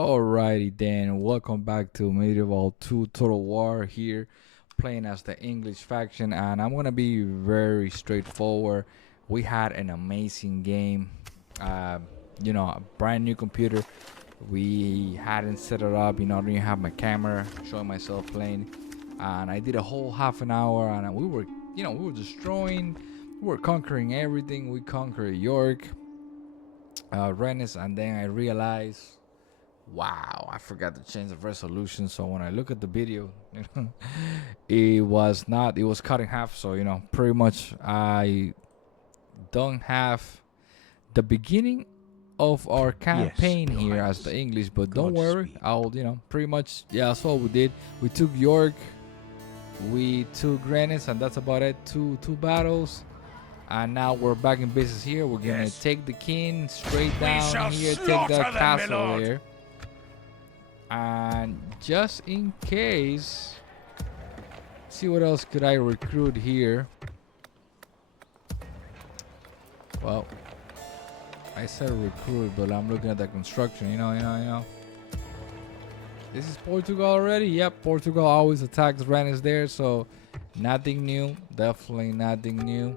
Alrighty then, welcome back to Medieval 2 Total War here, playing as the English faction, and I'm gonna be very straightforward. We had an amazing game, a brand new computer. We hadn't set it up, I didn't have my camera showing myself playing, and I did a whole half an hour, and we were destroying, we were conquering everything. We conquered York, Rennes, and then I realized, wow, I forgot to change the resolution. So when I look at the video, it was cut in half. So, pretty much I don't have the beginning of our campaign here as the English, but don't worry, I'll, pretty much, that's all we did. We took York, we took Rennes, and that's about it. Two battles. And now we're back in business here. We're gonna take the king straight down here, take that castle here. And just in case, see what else could I recruit here. Well, I said recruit, but I'm looking at the construction. This is Portugal already. Yep, Portugal always attacks Rennes there, so nothing new. Definitely nothing new.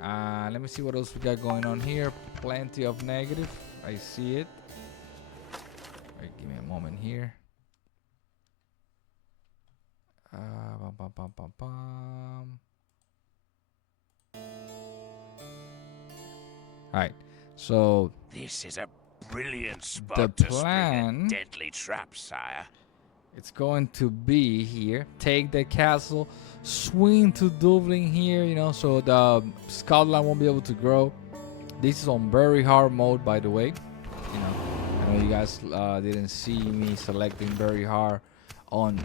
Let me see what else we got going on here. Plenty of negative. I see it. Right, give me a moment here. Alright, so this is a brilliant spot the to plan, spring a deadly trap, sire. It's going to be here. Take the castle, swing to Dublin here, so the Scotland won't be able to grow. This is on very hard mode, by the way. I know you guys didn't see me selecting very hard on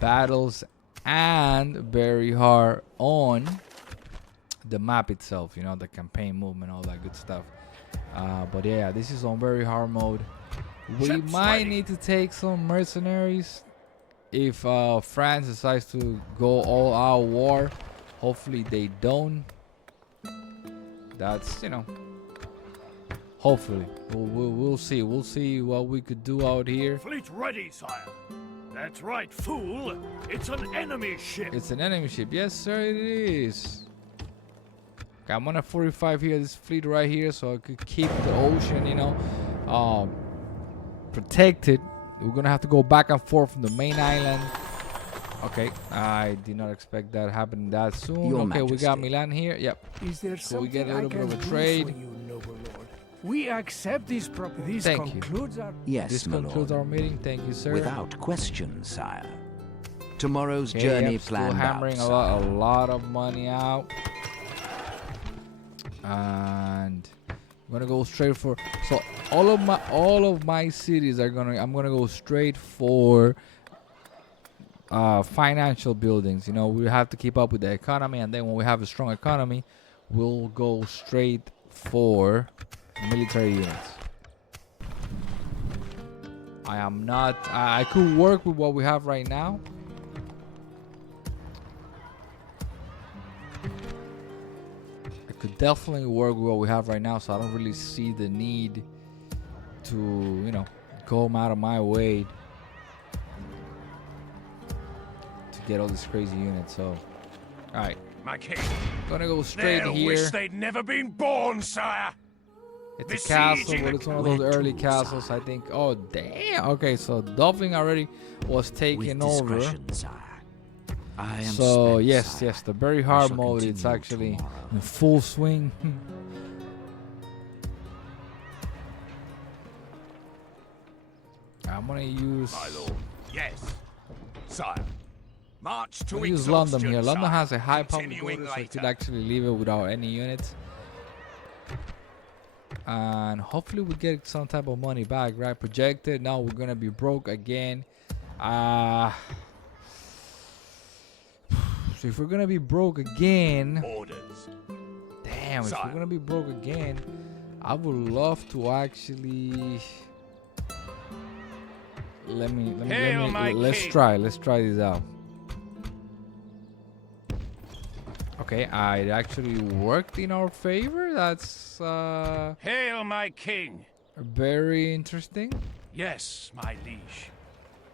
battles and very hard on the map itself, the campaign movement, all that good stuff. But yeah, this is on very hard mode. We might need to take some mercenaries if France decides to go all out war. Hopefully they don't. That's, hopefully we'll see. We'll see what we could do out here. Fleet ready, sire. That's right, fool. It's an enemy ship. It's an enemy ship. Yes, sir, it is. Okay, I'm on a 45 here. This fleet right here, so I could keep the ocean, protected. We're gonna have to go back and forth from the main island. Okay, I did not expect that happening that soon. Your okay, Majesty. we got Milan here. Yep. Is there So we something get a little I bit of can a do trade. for you, noble lord? We accept this proposal. This Thank you. concludes our... Yes, This my concludes lord. our meeting. Thank you, sir. Without question, sire. Tomorrow's Okay, journey yep, still planned hammering out, a lot of money out. And I'm gonna go straight for, so all of my cities I'm gonna go straight for financial buildings. We have to keep up with the economy, and then when we have a strong economy, we'll go straight for military units. I could work with what we have right now. Could definitely work with what we have right now, so I don't really see the need to, go out of my way to get all these crazy units. So, all right, My king. gonna go straight They'll here. wish they'd never been born, sire. It's a castle, but it's one of those Where early to, castles, sire? I think. Oh, damn. Okay, so Dublin already was taken With over. discretion, sire. I am So spent, yes, sire. the very I hard shall mode. It's continue actually tomorrow. in full swing. I'm gonna use. My lord. Yes. Sire. March to I'll use exhaustion, London here. London sire. has a high public Continuing order, so I later. could actually leave it without any units. And hopefully we get some type of money back, right? Projected. Now we're gonna be broke again. So if we're gonna be broke again, Orders. damn, if we're Sire. gonna be broke again, I would love to actually. Let's try this out. Okay, it actually worked in our favor. That's Hail, my king. very interesting. Yes, my liege.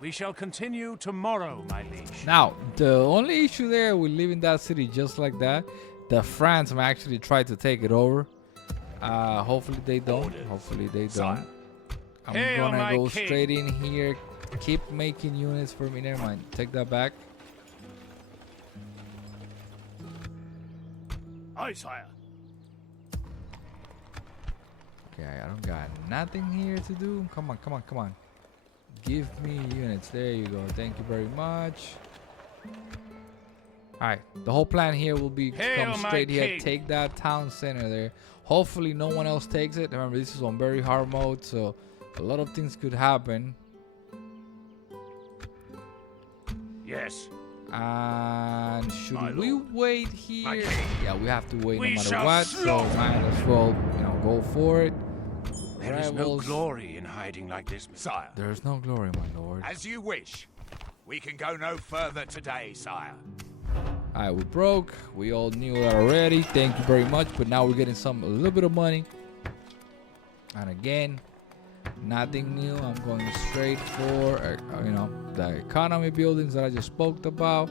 We shall continue tomorrow, my liege. Now, the only issue there with leaving that city just like that, the France may actually try to take it over. Hopefully they don't. Orders, Hopefully they sire. don't. I'm Hail, gonna my go king. straight in here. Keep making units for me. Never mind. Take that back. Aye, sire. Okay, I don't got nothing here to do. Come on, come on, come on. Give me units. There you go. Thank you very much. Alright, the whole plan here will be to Hail, come my straight here, king. take that town center there. Hopefully no one else takes it. Remember, this is on very hard mode, so a lot of things could happen. Yes. And My should we lord. wait here? king. Yeah, we have to wait We no matter shall what, so slaughter. might as well, go for it. There is no Rebels. glory in hiding like this, Sire, There's no glory, my lord. as you wish. We can go no further today, sire. Alright, we broke. We all knew that already. Thank you very much. But now we're getting a little bit of money. And again, nothing new. I'm going straight for, the economy buildings that I just spoke about.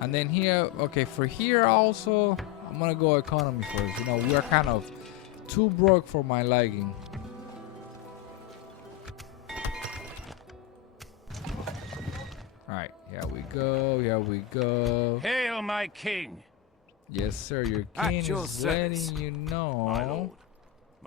And then here, okay, for here also, I'm going to go economy first. We are kind of too broke for my liking. Alright, here we go. Here we go. Hail, my king. Yes, sir. Your At king your is service. letting you My know. lord.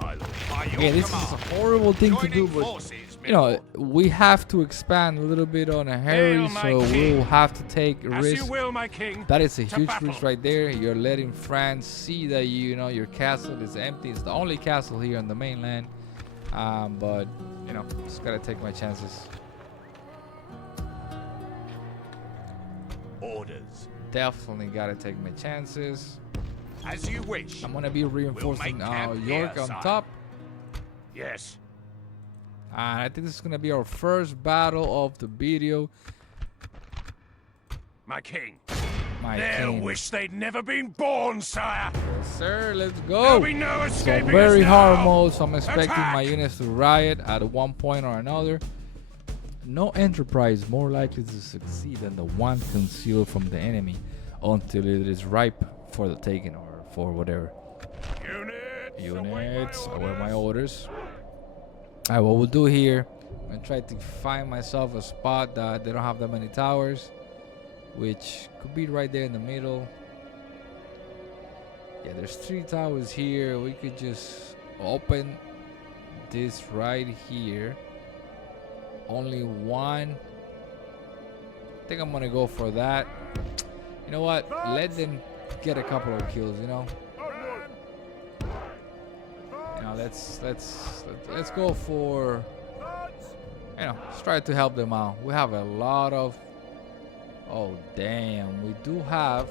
My lord. By your Yeah, this is command. a horrible thing to Joining do, but forces, my lord. we have to expand a little bit on a hurry, Hail, my so king. we'll have to take As you risks. will, my king. That is a To huge battle. risk right there. You're letting France see that your castle is empty. It's the only castle here on the mainland. But just gotta take my chances. Orders. Definitely gotta take my chances. As you wish. I'm gonna be reinforcing make camp York here, on sire. top. Yes. And I think this is gonna be our first battle of the video. My king. My They'll king. wish they'd never been born, sire. Yes, sir, let's There'll go. be no So escaping very us hard now. mode, so I'm expecting my Attack! units to riot at one point or another. No enterprise more likely to succeed than the one concealed from the enemy until it is ripe for the taking or for whatever. Units, await my orders. Alright, what we'll do here, I'm gonna try to find myself a spot that they don't have that many towers, which could be right there in the middle. Yeah, there's 3 towers here. We could just open this right here. Only one. I think I'm gonna go for that. You know what? Let them get a couple of kills. Let's go for. Let's try to help them out. We have a lot of. Oh damn! We do have.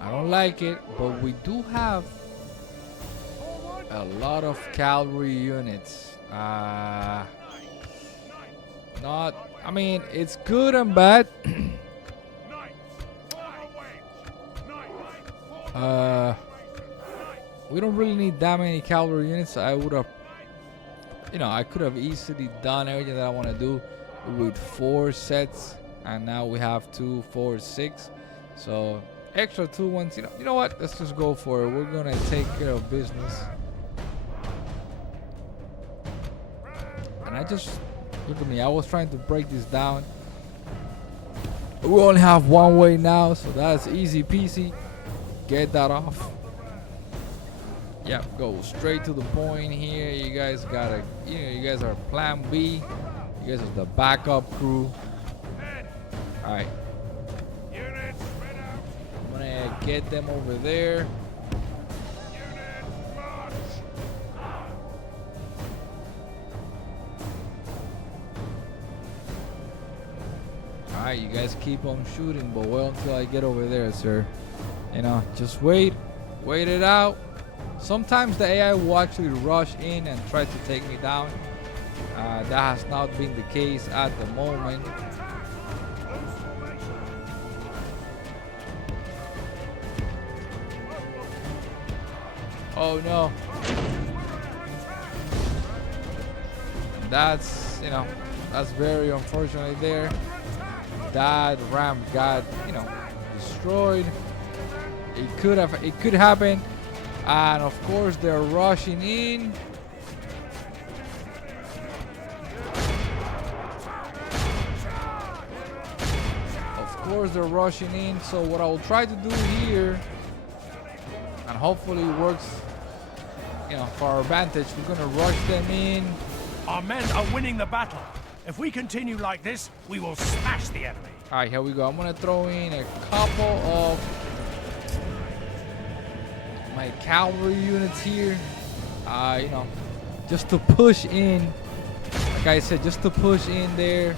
I don't like it, but we do have a lot of cavalry units. It's good and bad. We don't really need that many cavalry units. I would have, I could have easily done everything that I want to do with 4 sets, and now we have 2, 4, 6. So extra 2 ones. You know what? Let's just go for it. We're gonna take care of business. And I just look at me. I was trying to break this down. We only have one way now, so that's easy peasy. Get that off. Yeah, go straight to the point here. You guys gotta, you guys are plan B. You guys are the backup crew. Alright. I'm gonna get them over there. Alright, you guys keep on shooting, but wait until I get over there, sir. Just wait it out. Sometimes the AI will actually rush in and try to take me down. That has not been the case at the moment. Oh no. that's, that's very unfortunate there. That ramp got, destroyed. It could happen. And of course they're rushing in. Of course they're rushing in. So what I will try to do here, and hopefully it works, for our advantage, we're gonna rush them in. Our men are winning the battle. If we continue like this, we will smash the enemy. All right, here we go. I'm gonna throw in a couple of my cavalry units here, just to push in. Like I said, just to push in there.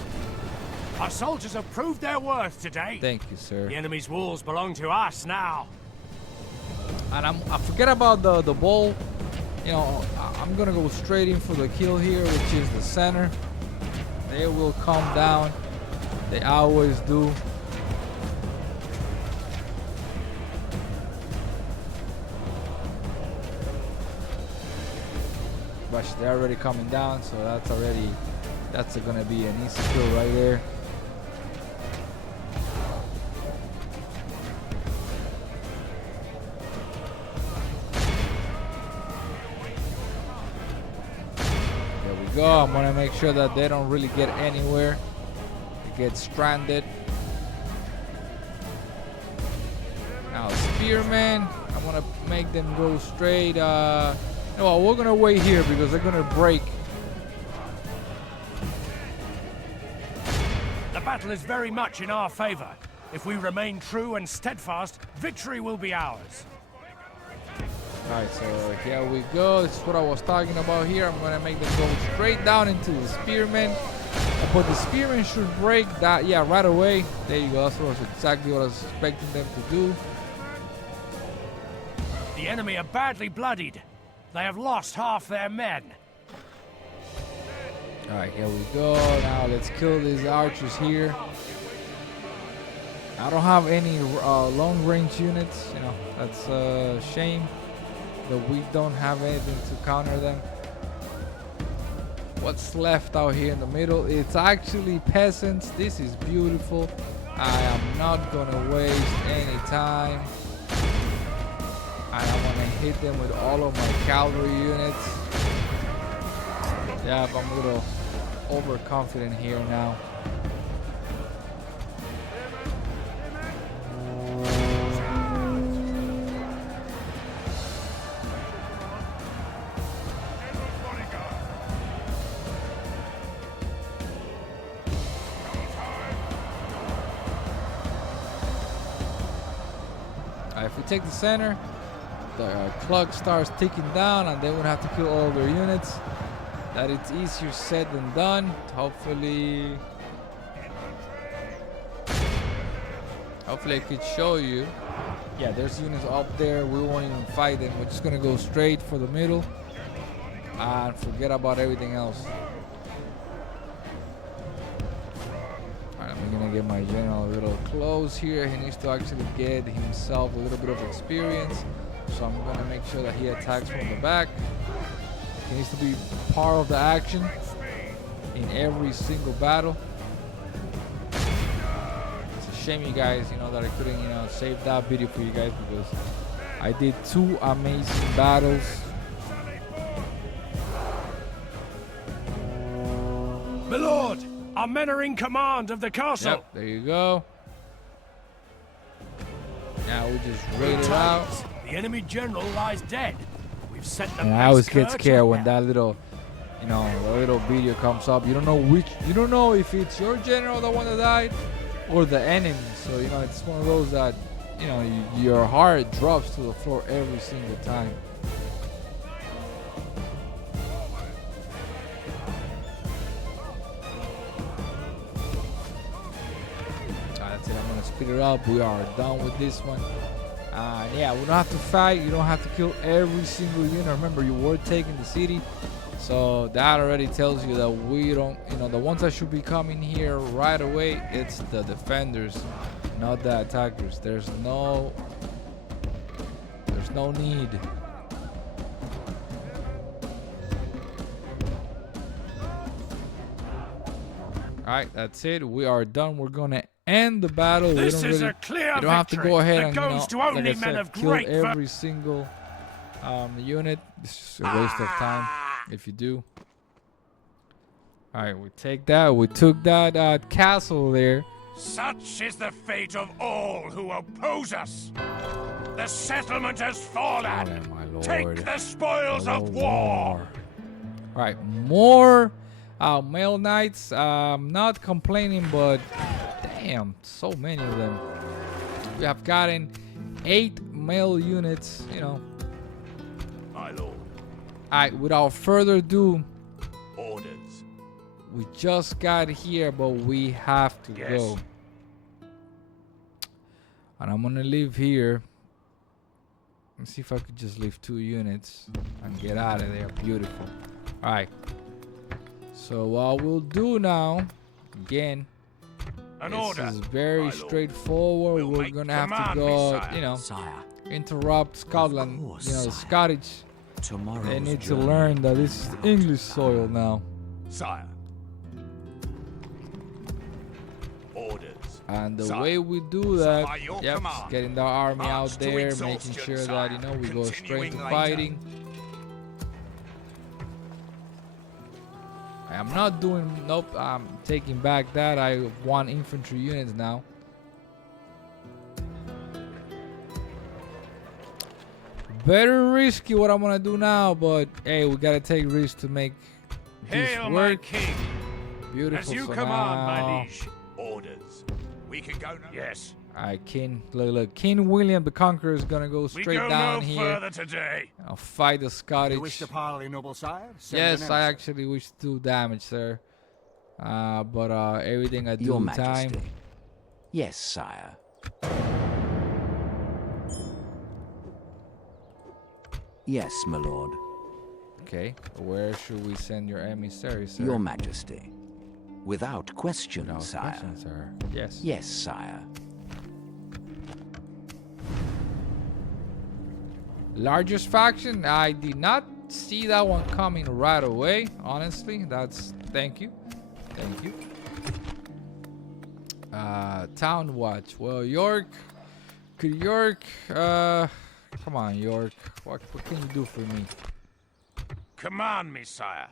Our soldiers have proved their worth today. Thank you, sir. The enemy's walls belong to us now. And I forget about the ball. I'm gonna go straight in for the kill here, which is the center. They will come down. They always do. But they're already coming down, so that's gonna be an easy kill right there. There we go. I'm gonna make sure that they don't really get anywhere. They get stranded. Now spearmen, I'm gonna make them go straight. No, we're gonna wait here because they're gonna break. The battle is very much in our favor. If we remain true and steadfast, victory will be ours. Alright, so here we go. This is what I was talking about here. I'm gonna make them go straight down into the spearmen. But the spearmen should break that, right away. There you go. That's exactly what I was expecting them to do. The enemy are badly bloodied. They have lost half their men. Alright, here we go. Now let's kill these archers here. I don't have any long range units. That's a shame that we don't have anything to counter them. What's left out here in the middle? It's actually peasants. This is beautiful. I am not gonna waste any time. And I'm gonna hit them with all of my cavalry units. Yeah, but I'm a little overconfident here now. If we take the center, the clock starts ticking down and they would have to kill all their units. That it's easier said than done. Hopefully I could show you. Yeah, there's units up there. We won't even fight them. We're just gonna go straight for the middle and forget about everything else. Alright, I'm gonna get my general a little close here. He needs to actually get himself a little bit of experience. So I'm gonna make sure that he attacks from the back. He needs to be part of the action in every single battle. It's a shame, you guys, that I couldn't, save that video for you guys because I did 2 amazing battles. My lord, our men are in command of the castle. Yep, there you go. Now we just raid it out. The enemy general lies dead. We've sent them. And I always get scared when that little, the little video comes up. You don't know if it's your general, the one that died, or the enemy. So it's one of those that, your heart drops to the floor every single time. That's it. I'm gonna speed it up. We are done with this one. Yeah, we don't have to fight. You don't have to kill every single unit. Remember, you were taking the city, so that already tells you that we don't. The ones that should be coming here right away, it's the defenders, not the attackers. There's no need. Alright, that's it. We are done. We're gonna end the battle. This is a clear you don't have to victory go ahead that and goes to like only I men said, of kill great every single unit. It's just a waste of time if you do. Alright, we take that. We took that castle there. Such is the fate of all who oppose us. The settlement has fallen. Oh, my lord. Take the spoils of war. Alright, more male knights. Not complaining, but damn, so many of them. We have gotten 8 male units, you know. My lord. Alright, without further ado, Orders. we just got here, but we have to Yes. go. And I'm gonna leave here. Let's see if I could just leave 2 units and get out of there. Beautiful. Alright. So what we'll do now, again, An this order. is very My lord. straightforward. We'll We're make gonna have to command me, go, sire. you know, Sire, interrupt Scotland. course, You know, the sire. Scottish. tomorrow's They need to journey learn that this is without English sire. soil now. Sire. Orders. And the Sire. way we do that, By your yep, command, getting the army march out to there, making exhaustion, sure that, sire. you know, we go straight Continuing to later. fighting. I'm not doing, nope, I'm taking back that. I want infantry units now. Better risky what I'm gonna do now, but hey, we gotta take risks to make this Hail, my work. king. Beautiful. As you so command, now, my liege. Orders. We can go now. Yes. Alright, King, look, King William the Conqueror is gonna go We straight go down no here. further today. I'll fight the Scottish. You wish to parley, noble sire? Send Yes, an I emissary. actually wish to do damage, sir. But everything I do Your in Majesty. time. Yes, sire. Yes, my lord. Okay, where should we send your emissary, sir? Your Majesty. Without question, No sire. question, sir. Yes. Yes, sire. Largest faction. I did not see that one coming right away. Honestly, that's thank you. Town watch. Well, York. Could York? Come on, York. What can you do for me? Command me, sire.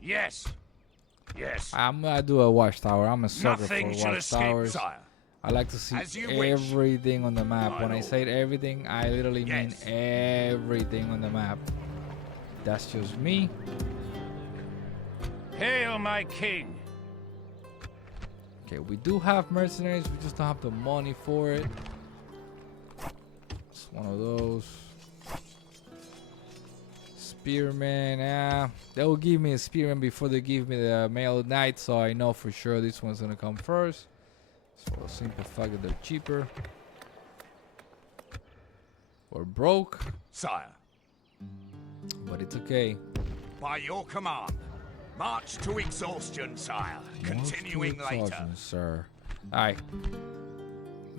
Yes. Yes. I'm gonna do a watchtower. I'm a sucker Nothing for shall escape, watchtowers. Sire. I like to see As you wish. everything on the map. My When I lord. say everything, I literally Yes. mean everything on the map. That's just me. Hail, my king. Okay, we do have mercenaries. We just don't have the money for it. It's one of those. Spearman, yeah. They will give me a spearman before they give me the male knight, so I know for sure this one's gonna come first. It's for the simple fact that they're cheaper. We're broke, Sire. but it's okay. By your command. March to exhaustion, sire. Continuing March to later. exhaustion, sir. Alright.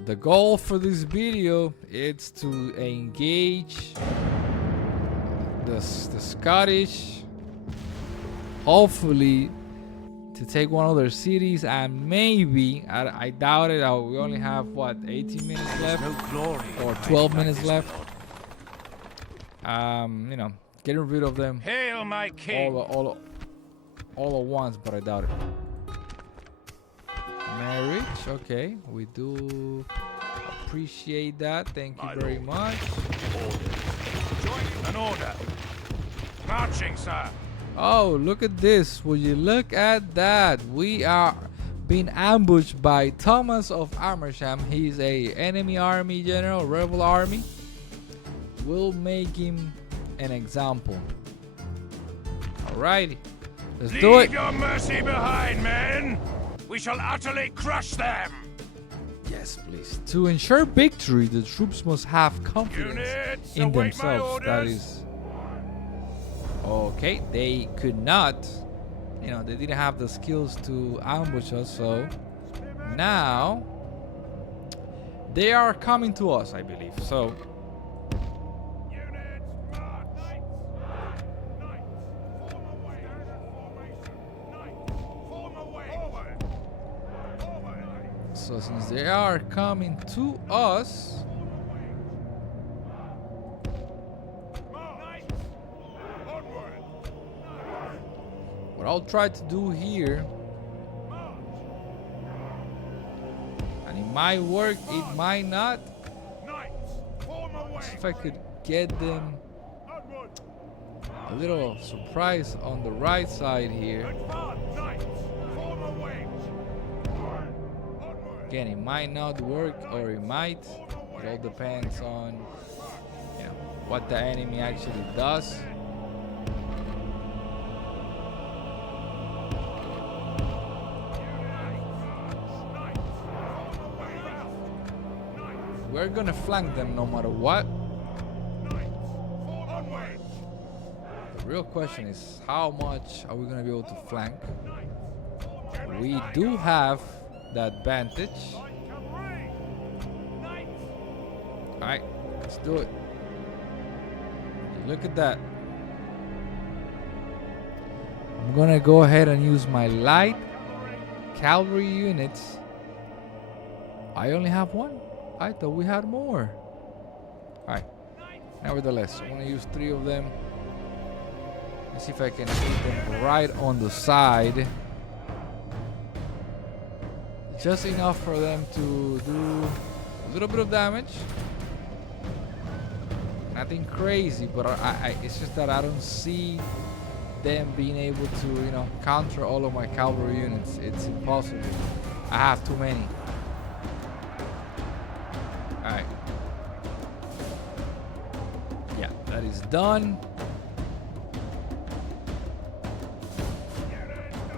The goal for this video is to engage the Scottish, hopefully to take one of their cities, and maybe I doubt it. We only have what, 18 minutes left No glory. or 12 minutes left. You know, getting rid of them Hail, my king. all at once, but I doubt it. Marriage, okay, we do appreciate that. Thank you My very lord. much. An order. Marching, sir. Oh, look at this. Will you look at that? We are being ambushed by Thomas of Amersham. He's a enemy army general, rebel army. We'll make him an example. Alrighty, let's do it. Leave your mercy behind, men. We shall utterly crush them. Yes, please. To ensure victory, the troops must have confidence Units, in await my themselves. That orders. is okay. They could not, you know, they didn't have the skills to ambush us. So now they are coming to us, I believe. So Units, march. Knights. Form away. Formation. Knights. So since they are coming to us, what I'll try to do here, and it might work, it might not. See if I could get them a little surprise on the right side here. Again, it might not work or it might. It all depends on, you know, what the enemy actually does. We're gonna flank them no matter what. The real question is, how much are we gonna be able to flank? We do have that advantage. Alright, let's do it. Look at that. I'm gonna go ahead and use my light cavalry units. I only have one. I thought we had more. Alright. Nevertheless, I'm gonna use 3 of them. Let's see if I can hit them right on the side. Just enough for them to do a little bit of damage. Nothing crazy, but it's just that I don't see them being able to, you know, counter all of my cavalry units. It's impossible. I have too many. Alright. Yeah, that is done.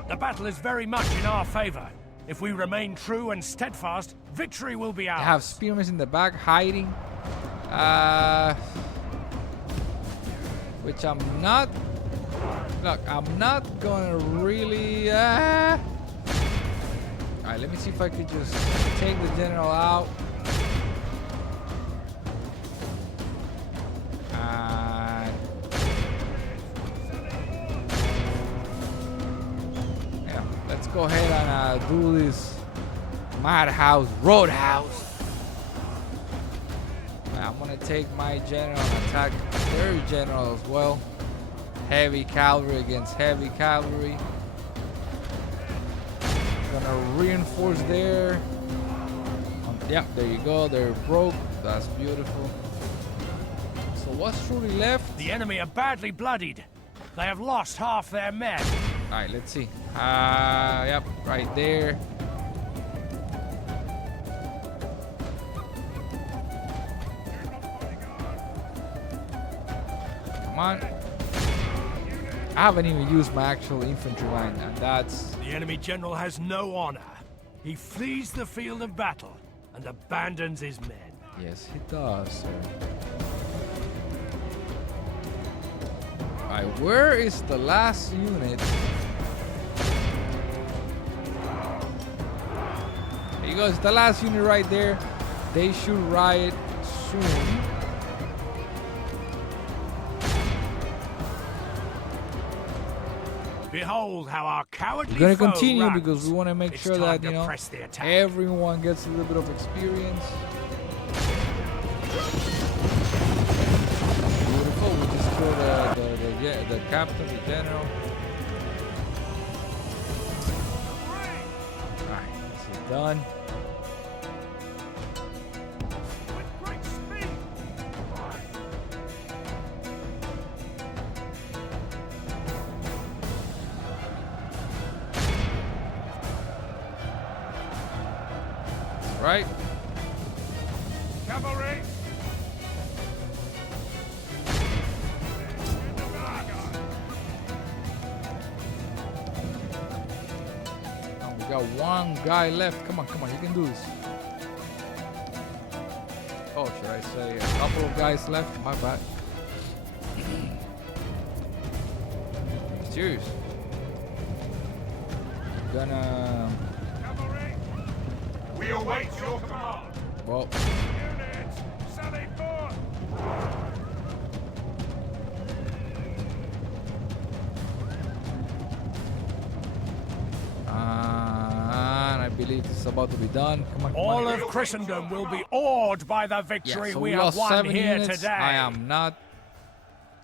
The battle is very much in our favor. If we remain true and steadfast, victory will be ours. I have spearmen in the back hiding. Which I'm not. Look, I'm not gonna really. Alright, let me see if I could just take the general out. Yeah, let's go ahead and do this madhouse, roadhouse. I'm gonna take my general and attack their general as well. Heavy cavalry against heavy cavalry. Gonna reinforce there. Yeah, there you go. They're broke. That's beautiful. So what's truly left? The enemy are badly bloodied. They have lost half their men. All right, let's see. Yep, right there. Come on. I haven't even used my actual infantry line, and that's... The enemy general has no honor. He flees the field of battle and abandons his men. Yes, he does. Alright, where is the last unit? There you go, it's the last unit right there. They should riot soon. Behold how our cowardly We're gonna foe continue runs. because we want to make It's sure time that, to you know, press the attack. everyone gets a little bit of experience. Beautiful. We just killed the captain, the general. Alright, this is done. Right? Cavalry! Oh, we got one guy left. Come on, come on, you can do this. Oh, should I say a couple of guys left? My bad. Serious. Gonna. We await your command. Well, Units, sally forth! and I believe believe this is about to be done. Come on, come All on. of Christendom will be awed by the victory Yeah, so we we have lost won 7 here units. today. I am not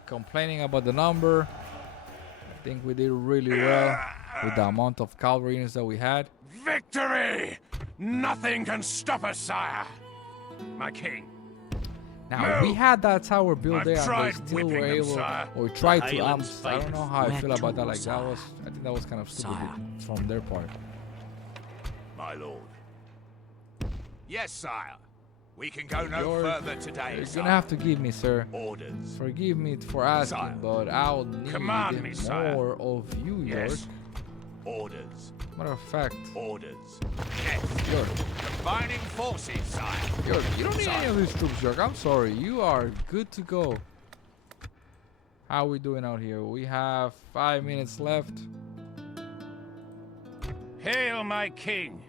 complaining about the number. I think we did really well with the amount of cavalry units that we had. Victory! Nothing can stop us, sire. My king. Now, we had that tower built I've there, and tried they still whipping were them, able, sire. or tried to. Highlands I don't know how I Where feel about that. to, Like sire? I think that was kind of stupid Sire. from their part. My lord. Yes, sire. We can go no You're- further today, You're sire. gonna have to give me, sir. Orders. Forgive me for asking, Sire. but I'll need Command me, sire. more of you, York. Yes. Orders. Matter of fact, Orders. Yes. York, Combining forces, sire. York, you don't need any Sire. of these troops, York. I'm sorry. You are good to go. How are we doing out here? We have 5 minutes left. Hail, my king.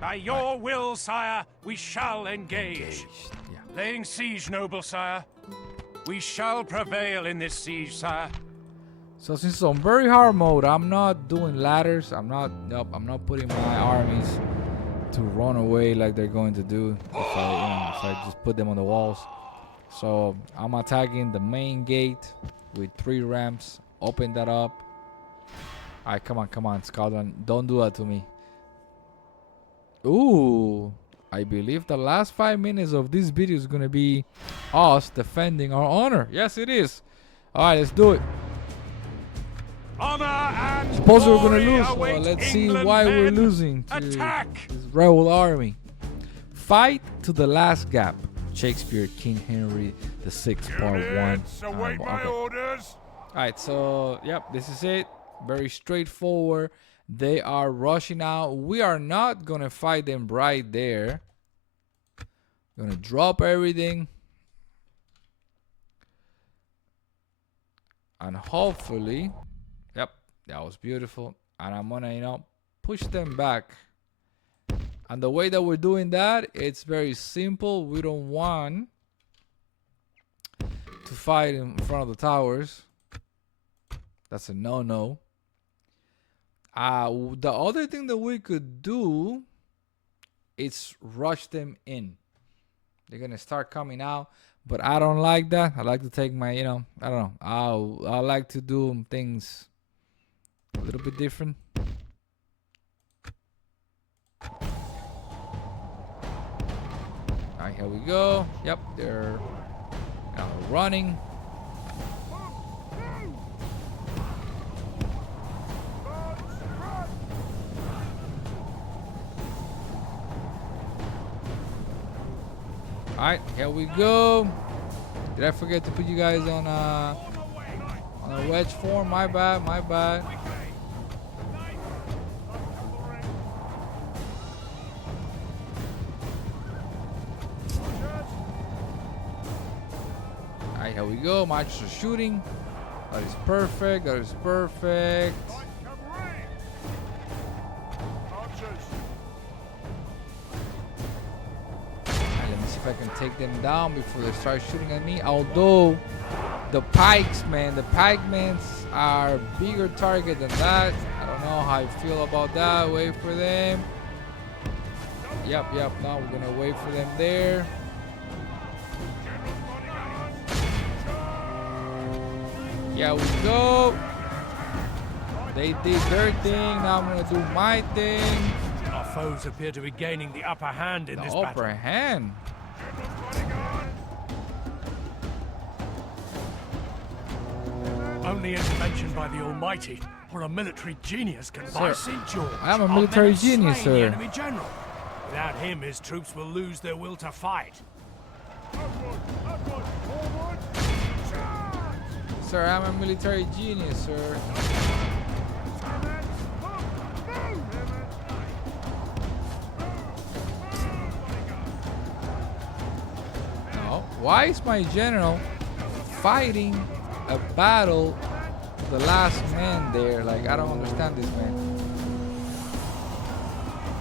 By your will, sire, we shall engage. Yeah. Laying siege, noble sire. We shall prevail in this siege, sire. So since it's on very hard mode, I'm not doing ladders. I'm not putting my armies to run away like they're going to do if I just put them on the walls. So I'm attacking the main gate with 3 ramps. Open that up. Alright, come on, Scotland. Don't do that to me. Ooh, I believe the last 5 minutes of this video is gonna be us defending our honor. Yes, it is. Alright, let's do it. Honor and Suppose we're gonna glory lose, so await let's see England why we're men. losing to Attack! this rebel army. Fight to the last gap. Shakespeare, King Henry VI, Part 1. Await my orders. Alright, so yep, this is it. Very straightforward. They are rushing out. We are not gonna fight them right there. Gonna drop everything. And hopefully, yep, that was beautiful. And I'm gonna, push them back. And the way that we're doing that, it's very simple. We don't want to fight in front of the towers. That's a no-no. The other thing that we could do is rush them in. They're gonna start coming out, but I don't like that. I like to take my, I don't know. I like to do things a little bit different. Alright, here we go. Yep, they're running. Alright, here we go. Did I forget to put you guys on a wedge form? My bad, my bad. Alright, here we go. Marchers are shooting. That is perfect. That is perfect. Let me see if I can take them down before they start shooting at me. Although the pikemen are a bigger target than that. I don't know how I feel about that. Wait for them. Yep. Now we're gonna wait for them there. Here we go. They did their thing. Now I'm gonna do my thing. Our foes appear to be gaining the upper hand in The this upper battle. hand. Only intervention by the Almighty or a military genius can buy St. George. I am a Our military men have genius, slain the sir. enemy general. Without him, his troops will lose their will to fight. Sir, I'm a military genius, sir. No. Why is my general fighting a battle, the last man there? Like, I don't understand this, man.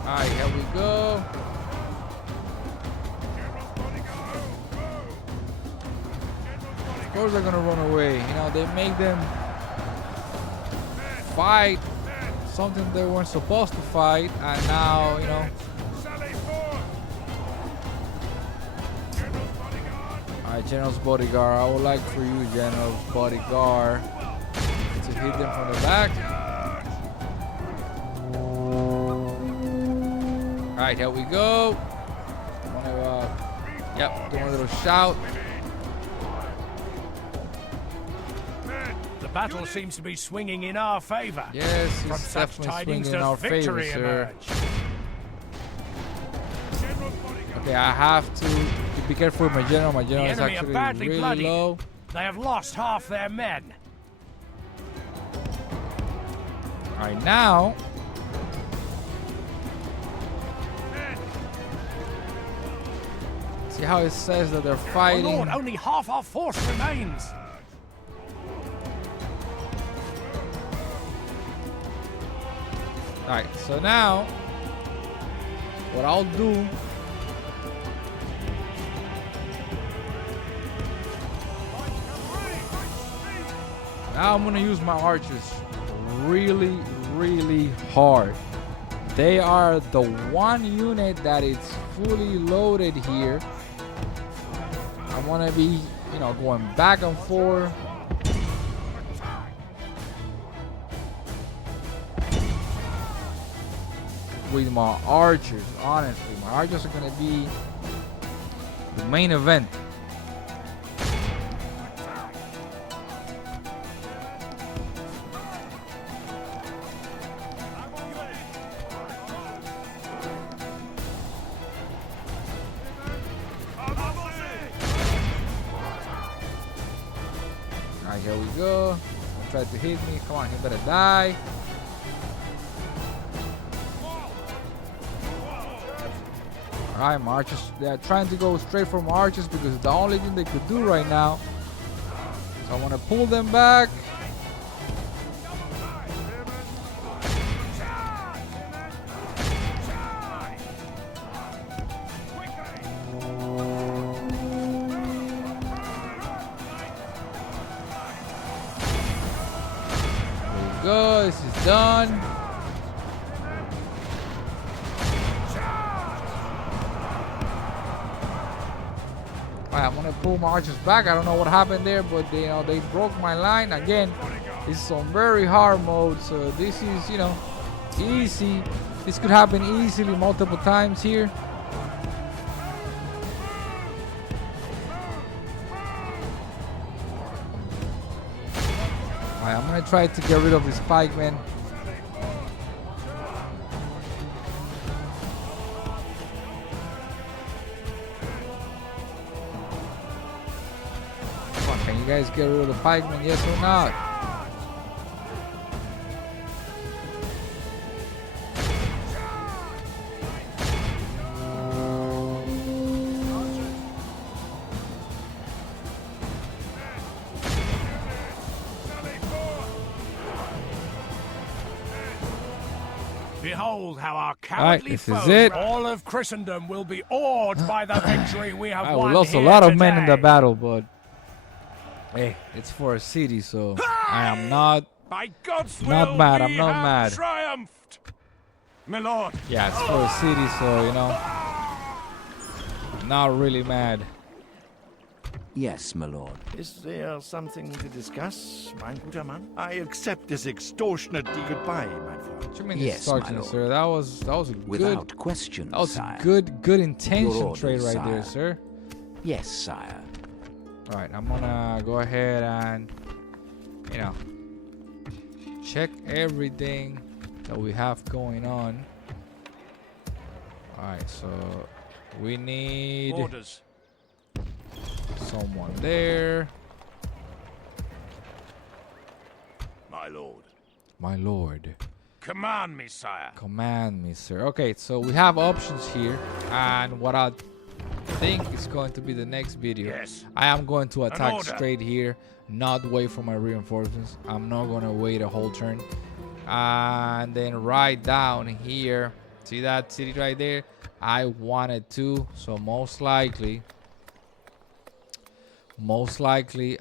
Alright, here we go. Of course they're gonna run away. They make them fight something they weren't supposed to fight, and now, you know. Sally forth! General's bodyguard! Alright, General's bodyguard. I would like for you, General's bodyguard, to hit them from the back. Alright, here we go. Yep, do a little shout. The battle seems to be swinging in our favor. Yes, From it's such definitely tidings swinging in our does favor, victory sir. emerge. General's bodyguard. Okay, I have to be careful with my general. My general is enemy are actually badly really bloodied. low. They have lost half their men. Alright, now. See how it says that they're Oh fighting. Lord, only half our force remains. Alright, so now what I'll do, now I'm gonna use my archers really, really hard. They are the one unit that is fully loaded here. I'm gonna be, you know, going back and forth. With my archers, honestly, my archers are gonna be the main event. Alright, here we go. Try to hit me. Come on, he better die. Alright, my archers, they're trying to go straight for my archers because it's the only thing they could do right now. So I want to pull them back. There we go, this is done. I'm gonna pull my archers back. I don't know what happened there, but they, you know, they broke my line again. This is on very hard mode, so this is, you know, easy. This could happen easily multiple times here. Alright, I'm gonna try to get rid of this spikemen. Can you guys get rid of the pikemen, yes or not? Behold how our cowardly this is foes, it. all of Christendom, will be awed by the victory we have We won lost a here lot of today. men in the battle, but hey, it's for a city, so I am not. By God's will, Not mad, I'm we not have mad. triumphed. My lord, Yeah, it's for a city, so you know, not really mad. Yes, my lord. Is there something to discuss, mein guter Mann? I accept this extortionate deal. Goodbye, mein Freund. What you mean, Yes, my sergeant, lord. sir? That was a Without good. question, That was sire. a good intention Your orders, trade right there, sire. sir. Yes, sire. All right, I'm gonna go ahead and, you know, check everything that we have going on. All right, so we need orders. someone there. My lord. My lord, Command me, sire. command me, sir. Okay, so we have options here, and what I think is going to be the next video. Yes. I am going to attack order. straight here, not wait for my reinforcements. I'm not going to wait a whole turn. And then right down here, see that city right there? I wanted to, so most likely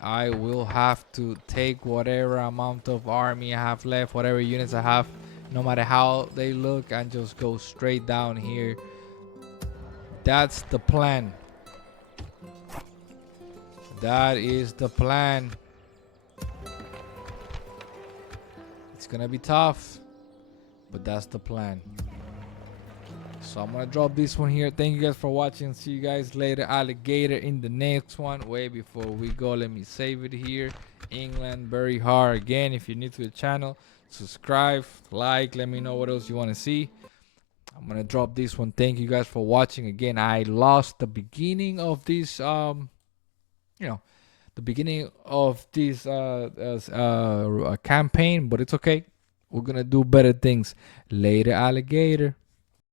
I will have to take whatever amount of army I have left, whatever units I have, no matter how they look, and just go straight down here. That's the plan. That is the plan. It's gonna be tough, but that's the plan. So I'm gonna drop this one here. Thank you guys for watching. See you guys later, alligator, in the next one. Wait, before we go, let me save it here. England, very hard. Again, if you're new to the channel, subscribe, like, let me know what else you want to see. I'm gonna drop this one. Thank you guys for watching. Again, I lost the beginning of this the beginning of this campaign, but it's okay. We're gonna do better things later, alligator.